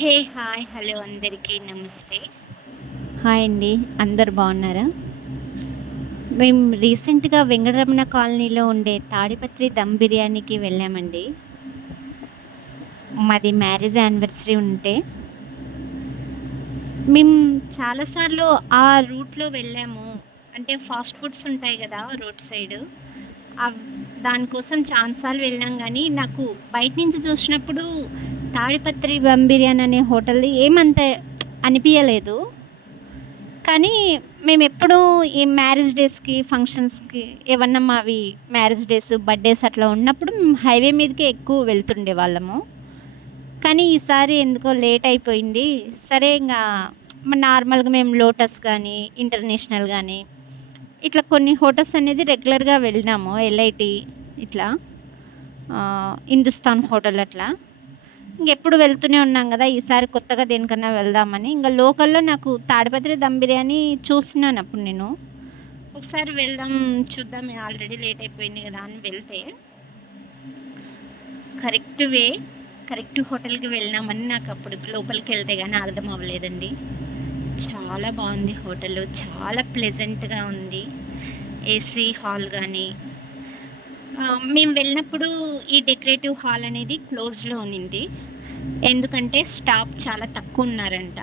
Hey hi hello అందరికీ నమస్తే. Hi అండి అందరు బాగున్నారా? మేము రీసెంట్గా వెంకటరమణ కాలనీలో ఉండే తాడిపత్రి దమ్ బిర్యానీకి వెళ్ళామండి. మాది మ్యారేజ్ యానివర్సరీ ఉంటే. మేము చాలాసార్లు ఆ రూట్లో వెళ్ళాము. అంటే ఫాస్ట్ ఫుడ్స్ ఉంటాయి కదా రోడ్ సైడ్. దానికోసం చాలాసార్లు వెళ్ళాం కానీ నాకు బయట నుంచి చూసినప్పుడు తాడిపత్రి బమ్ బిర్యానీ అనే హోటల్ది ఏమంత అనిపించలేదు కానీ మేము ఎప్పుడూ ఈ మ్యారేజ్ డేస్కి ఫంక్షన్స్కి ఏమన్నా మావి మ్యారేజ్ డేస్ బర్త్డేస్ అట్లా ఉన్నప్పుడు మేము హైవే మీదకే ఎక్కువ వెళ్తుండే వాళ్ళము. కానీ ఈసారి ఎందుకో లేట్ అయిపోయింది. సరే ఇంకా నార్మల్గా మేము లోటస్ కానీ ఇంటర్నేషనల్ కానీ ఇట్లా కొన్ని హోటల్స్ అనేది రెగ్యులర్గా వెళ్ళినాము ఎల్ఐటి ఇట్లా హిందుస్థాన్ హోటల్ అట్లా. ఇంకెప్పుడు వెళ్తూనే ఉన్నాం కదా ఈసారి కొత్తగా దేనికన్నా వెళ్దామని. ఇంకా లోకల్లో నాకు తాడిపత్రి దమ్ బిర్యానీ చూస్తున్నాను అప్పుడు నేను. ఒకసారి వెళ్దాం చూద్దాం ఆల్రెడీ లేట్ అయిపోయింది కదా అని వెళ్తే. కరెక్ట్ వే కరెక్ట్ హోటల్కి వెళ్ళినామని నాకు అప్పుడు లోపలికి వెళ్తే కానీ అర్థం అవ్వలేదండి. చాలా బాగుంది హోటల్ చాలా ప్లెజెంట్గా ఉంది. ఏసీ హాల్ కానీ మేము వెళ్ళినప్పుడు ఈ డెకరేటివ్ హాల్ అనేది క్లోజ్లో ఉన్నింది. ఎందుకంటే స్టాఫ్ చాలా తక్కువ ఉన్నారంట.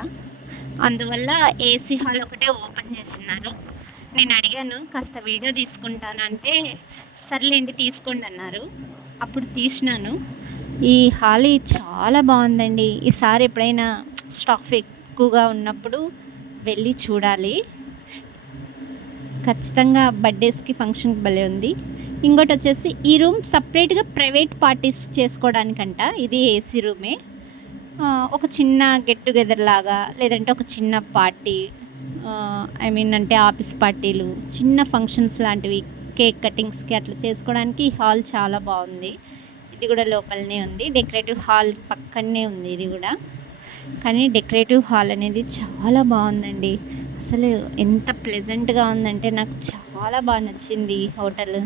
అందువల్ల ఏసీ హాల్ ఒకటే ఓపెన్ చేస్తున్నారు. నేను అడిగాను కాస్త వీడియో తీసుకుంటానంటే సర్లేండి తీసుకోండి అన్నారు. అప్పుడు తీసినాను. ఈ హాల్ చాలా బాగుందండి. ఈసారి ఎప్పుడైనా స్టాఫ్ ఎక్కువగా ఉన్నప్పుడు వెళ్ళి చూడాలి. ఖచ్చితంగా బర్త్డేస్కి ఫంక్షన్కి భలే ఉంది. ఇంకోటి వచ్చేసి ఈ రూమ్ సపరేట్గా ప్రైవేట్ పార్టీస్ చేసుకోవడానికంట. ఇది ఏసీ రూమే. ఒక చిన్న గెట్ టుగెదర్ లాగా లేదంటే ఒక చిన్న పార్టీ ఐ మీన్ అంటే ఆఫీస్ పార్టీలు చిన్న ఫంక్షన్స్ లాంటివి కేక్ కటింగ్స్కి అట్లా చేసుకోవడానికి ఈ హాల్ చాలా బాగుంది. ఇది కూడా లోపలనే ఉంది. డెకరేటివ్ హాల్ పక్కనే ఉంది ఇది కూడా. కానీ డెకరేటివ్ హాల్ అనేది చాలా బాగుందండి. అసలు ఎంత ప్లెజెంట్గా ఉందంటే నాకు చాలా బాగా నచ్చింది హోటల్.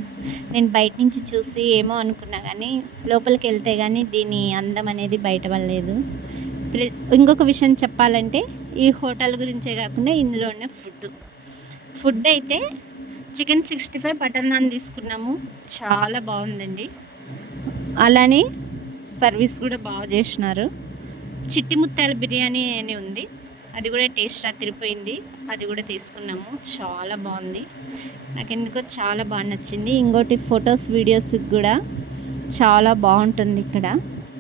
నేను బయట నుంచి చూసి ఏమో అనుకున్నా కానీ లోపలికి వెళ్తే కానీ దీని అందం అనేది బయటపడలేదు ఇంకొక విషయం చెప్పాలంటే ఈ హోటల్ గురించే కాకుండా ఇందులో ఉన్న ఫుడ్ ఫుడ్ అయితే chicken sixty five butter naan తీసుకున్నాము. చాలా బాగుందండి. అలానే సర్వీస్ కూడా బాగా చేసినారు. చిట్టి ముత్తాల బిర్యానీ అని ఉంది. అది కూడా టేస్ట్ అతిరిపోయింది అది కూడా తీసుకున్నాము. చాలా బాగుంది. నాకు ఎందుకో చాలా బాగా నచ్చింది. ఇంకోటి ఫొటోస్ వీడియోస్కి కూడా చాలా బాగుంటుంది ఇక్కడ.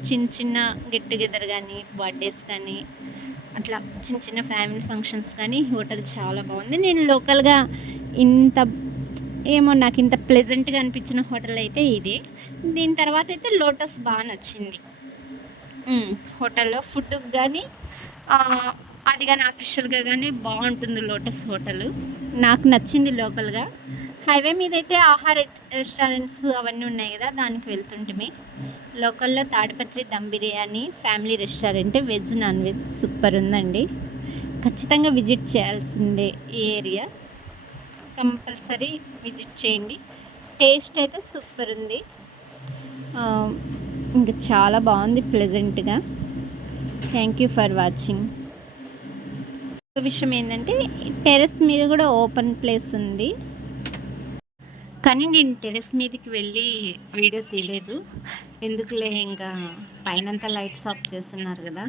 చిన్న చిన్న గెట్ టుగెదర్ కానీ బర్త్డేస్ కానీ అట్లా చిన్న చిన్న ఫ్యామిలీ ఫంక్షన్స్ కానీ హోటల్ చాలా బాగుంది. నేను లోకల్గా ఇంత ఏమో నాకు ఇంత ప్లెజెంట్గా అనిపించిన హోటల్ అయితే ఇది. దీని తర్వాత అయితే లోటస్ బాగా నచ్చింది. హోటల్లో ఫుడ్ కానీ అది కానీ అఫీషియల్గా కానీ బాగుంటుంది లోటస్ హోటల్. నాకు నచ్చింది లోకల్గా. హైవే మీద అయితే ఆహార రెస్టారెంట్స్ అవన్నీ ఉన్నాయి కదా దానికి వెళ్తుంటిమి. లోకల్లో Tadipatri dum biryani family restaurant veg non veg super ఉందండి. ఖచ్చితంగా విజిట్ చేయాల్సిందే ఈ ఏరియా. కంపల్సరీ విజిట్ చేయండి. టేస్ట్ అయితే సూపర్ ఉంది. ఇంకా చాలా బాగుంది ప్లెజెంట్గా థ్యాంక్ యూ ఫర్ వాచింగ్ విషయం ఏంటంటే టెరెస్ మీద కూడా ఓపెన్ ప్లేస్ ఉంది. కానీ నేను టెరెస్ మీదకి వెళ్ళి వీడియో తీయలేదు. ఎందుకులే ఇంకా పైనంతా లైట్స్ ఆఫ్ చేస్తున్నారు కదా.